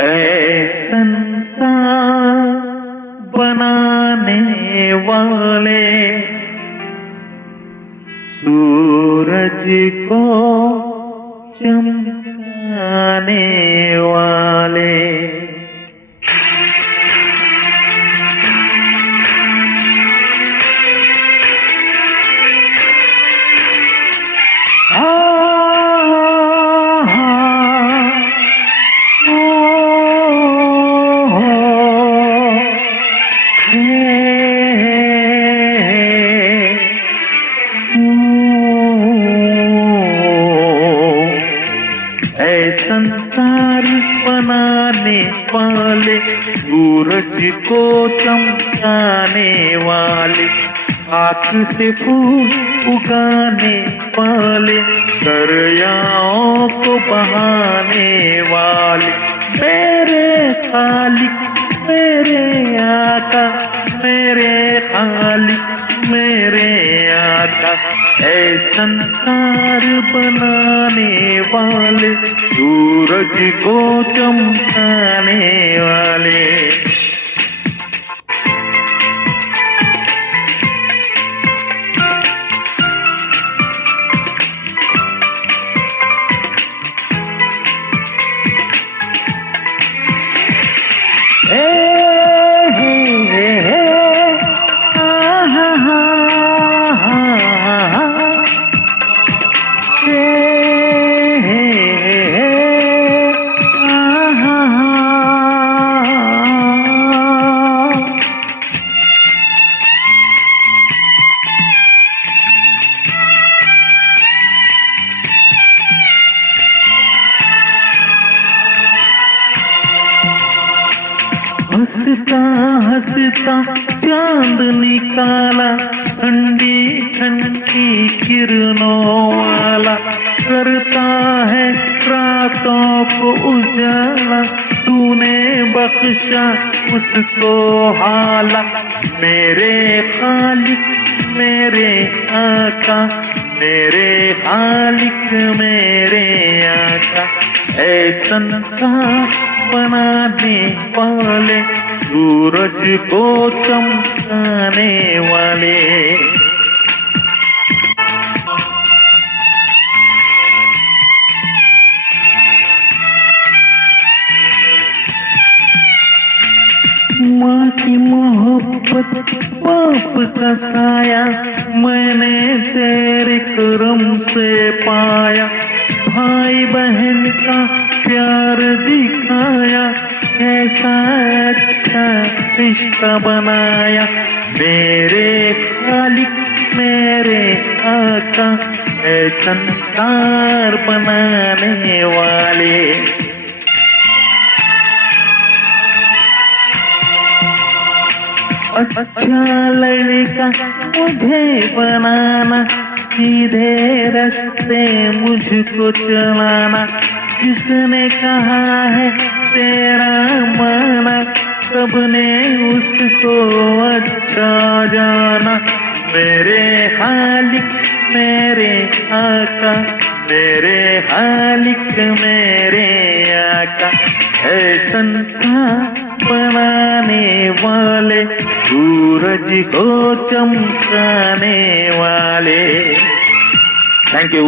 ऐ संसार बनाने वाले, सूरज को चमकाने वाले, संसार बनाने वाले, सूरज को चमकाने वाले, आँख से फूल उगाने वाले, दरियाओं को बहाने वाले, मेरे खालिक मेरे आका, मेरे खालिक मेरे आका, ऐ संसार बनाने वाले, सूरज को चमकाने वाले। हंसता हंसता चांद निकाला, ठंडी ठंडी किरणों वाला, करता है रातों को उजाला, तूने बख्शा उसको हाला, मेरे खालिक मेरे आका, मेरे खालिक मेरे आका, ऐ संसार बनाने वाले, सूरज को चमकाने वाले। माँ की मोहब्बत बाप का साया, मैंने तेरे करम से पाया, भाई बहन का प्यार दिखाया, कैसा अच्छा रिश्ता बनाया, मेरे खालिक मेरे आका, ऐ संसार बनाने वाले। अच्छा लड़का मुझे बनाना, सीधे रास्ते मुझको चलाना, जिसने कहा है तेरा माना, सबने उसको अच्छा जाना, मेरे खालिक मेरे आका, मेरे खालिक मेरे आका, ऐ संसार बनाने वाले, सूरज को चमकाने वाले। Thank you.